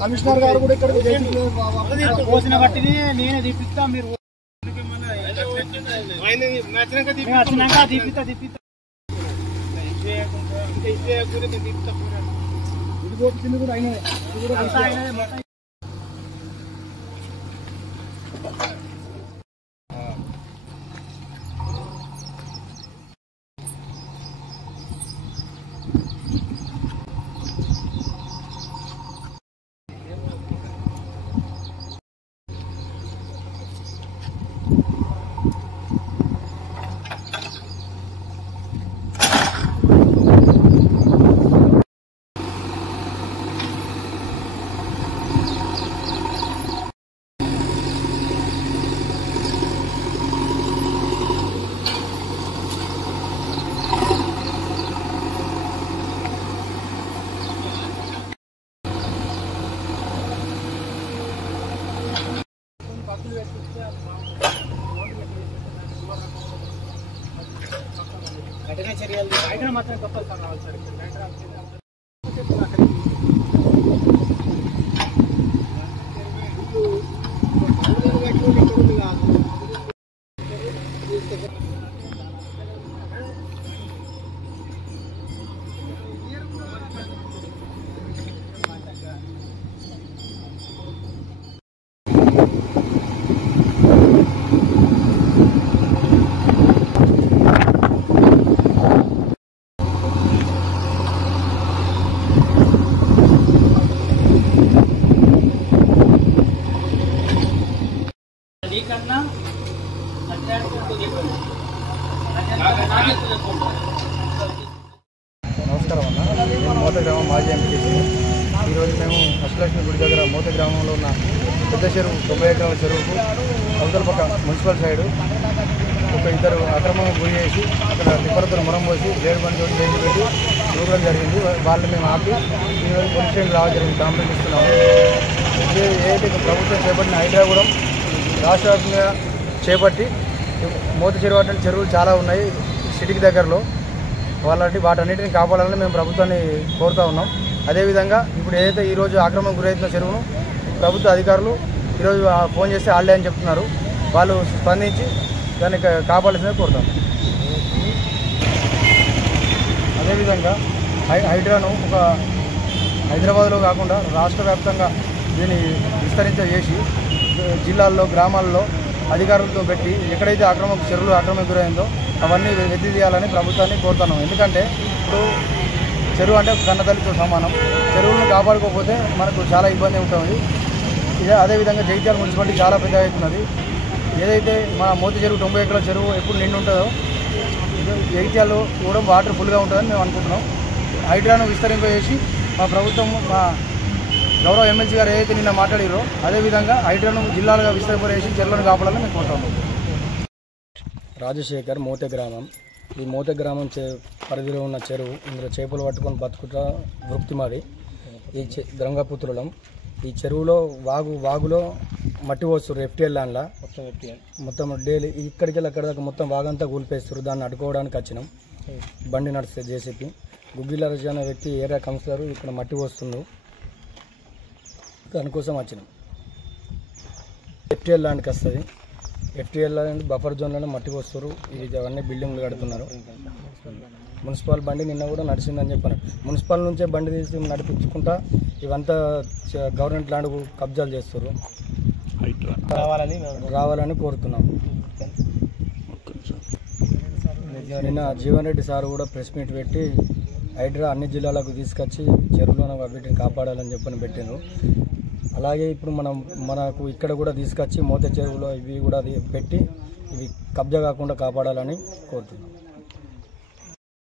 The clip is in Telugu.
కమిషనర్ గారు కూడా ఇక్కడ పోసిన బట్టిని నేనే తీపిస్తా, మీరు వచ్చినాక తీపిస్తా ఇది పోతుంది కూడా అయినా చర్యలు అయితే మాత్రం తప్పదు కావాలి సార్. నమస్కారం అన్న, నేను మోత గ్రామం మాజీ ఎంపీటీసీ. ఈరోజు మేము అష్టలక్ష్మి గుడి దగ్గర మోత గ్రామంలో ఉన్న పెద్ద చెరువు 90 ఎకరాల చెరువుకు అవతల పక్క మున్సిపల్ సైడు ఒక ఇద్దరు అక్రమంగా గురి చేసి అక్కడ తిప్పలతో మొరం పోసి బ్లేడ్ బండి చోటు చేసి పెట్టి చూడడం జరిగింది. వాళ్ళు మేము ఆపి ఈరోజు పోలీస్ స్టేషన్ రావడం జరిగింది. కంప్లైంట్ ఇస్తున్నాము. ఏదైతే ప్రభుత్వం చేపట్టిన హైదరాబాద్ రాష్ట్ర వ్యాప్తంగా చేపట్టి మోత చెరువు అంటే చెరువులు చాలా ఉన్నాయి సిటీకి దగ్గరలో. వాటన్నిటిని కాపాడాలని మేము ప్రభుత్వాన్ని కోరుతూ ఉన్నాం. అదేవిధంగా ఇప్పుడు ఏదైతే ఈరోజు ఆక్రమణ గురవుతున్న చెరువును ప్రభుత్వ అధికారులు ఈరోజు ఫోన్ చేస్తే ఆళ్ళే అని చెప్తున్నారు. వాళ్ళు స్పందించి దాన్ని కాపాడాల్సిందే కోరుతాం. అదేవిధంగా హైడ్రాను ఒక హైదరాబాద్లో కాకుండా రాష్ట్ర వ్యాప్తంగా దీన్ని విస్తరించేసి జిల్లాల్లో గ్రామాల్లో అధికారులతో పెట్టి ఎక్కడైతే చెరువులు ఆక్రమణ గురైందో అవన్నీ వెతి తీయాలని ప్రభుత్వాన్ని కోరుతున్నాం. ఎందుకంటే ఇప్పుడు చెరువు అంటే కన్నతల్లితో సమానం. చెరువులను కాపాడుకోకపోతే మనకు చాలా ఇబ్బంది ఉంటుంది. అదేవిధంగా జగిత్యాల మున్సిపాలిటీ చాలా పెద్ద అవుతున్నది. ఏదైతే మన మోతి చెరువు 90 ఎకరాల చెరువు ఎప్పుడు నిండి ఉంటుందో జగిత్యాలలో కూడా వాటర్ ఫుల్గా ఉంటుందని మేము అనుకుంటున్నాం. హైడ్రాను విస్తరింపజేసి మా ప్రభుత్వం మా గౌరవ ఎమ్మెల్సీ గారు ఏదైతే నిన్న మాట్లాడారో అదేవిధంగా హైడ్రాను జిల్లాలుగా విస్తరింపజేసి చెరువులను కాపాడాలని మేము కోరుతాము. రాజశేఖర్ మోతే గ్రామం. ఈ మోతే గ్రామం పరిధిలో ఉన్న చెరువు. ఇందులో చేపలు పట్టుకొని బతుకుట వృత్తి మాది. ఈ గంగాపుత్రులం. ఈ చెరువులో వాగులో మట్టి పోస్తారు FTL ల్యాండ్లా మొత్తం డైలీ ఇక్కడికి వెళ్ళి అక్కడ దాకా మొత్తం వాగంతా కూలిపేస్తారు. దాన్ని అడ్డుకోవడానికి వచ్చినాం. బండి నడిస్తే జేసీపీ గుగ్గిల రజ అనే వ్యక్తి ఏరియా కౌన్సిలర్ ఇక్కడ మట్టి పోస్తుండు. దానికోసం వచ్చినాం. FTL ల్యాండ్కి వస్తుంది. FTL ల్యాండ్ బఫర్ జోన్లోనే మట్టి పోస్తారు. అవన్నీ బిల్డింగ్లు కడుతున్నారు. మున్సిపల్ బండి నిన్న కూడా నడిచిందని చెప్పాను. మున్సిపల్ నుంచే బండి తీసి నడిపించుకుంటా ఇవంతా గవర్నమెంట్ ల్యాండ్ కబ్జాలు చేస్తారు. రావాలని కోరుతున్నాం. నిన్న జీవన్ రెడ్డి సార్ కూడా ప్రెస్ మీట్ పెట్టి హైడ్రా అన్ని జిల్లాలకు తీసుకొచ్చి చెరువులను వీటిని కాపాడాలని చెప్పని పెట్టిండ్రు. అలాగే ఇప్పుడు మనకు ఇక్కడ కూడా తీసుకొచ్చి మోతే చెరువులో ఇవి కూడా పెట్టి ఇవి కబ్జా కాకుండా కాపాడాలని కోరుతున్నాం.